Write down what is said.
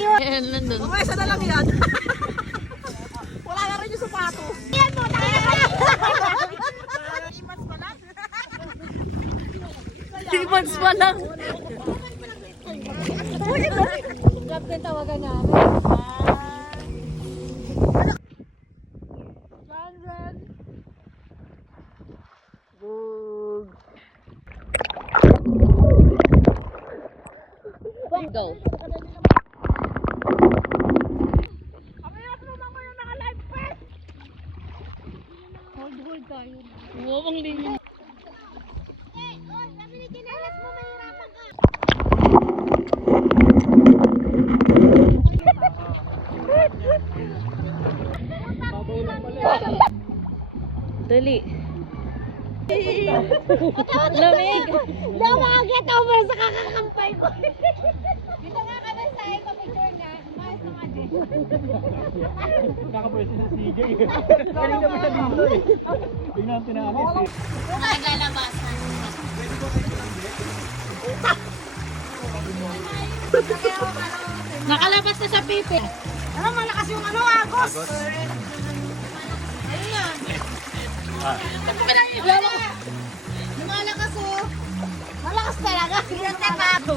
tayo. Ayan, nandun. Mamaya isa na lang yan. Wala na rin yung sapato. Yan mo, tayo na. Imans pa lang. 3 months pa lang. Captain, tawagan niya. Go. Hold tayo. Wow, ang linis. Sabi ni Kinelas mo, mahirapan ka. Dali. Lamig. Daw over sa kakakampay ko. Dito nga kami sa eco-picture niya. Umayos na nga din. Kakapresyo sa CJ. Kanina pa siya dito eh. Tingnan natin na alis eh. Naglalabas. Nakalabas na sa pipi. Ano, malakas yung ano, Agos. Lumalakas oh. Malakas talaga. Yung sapato.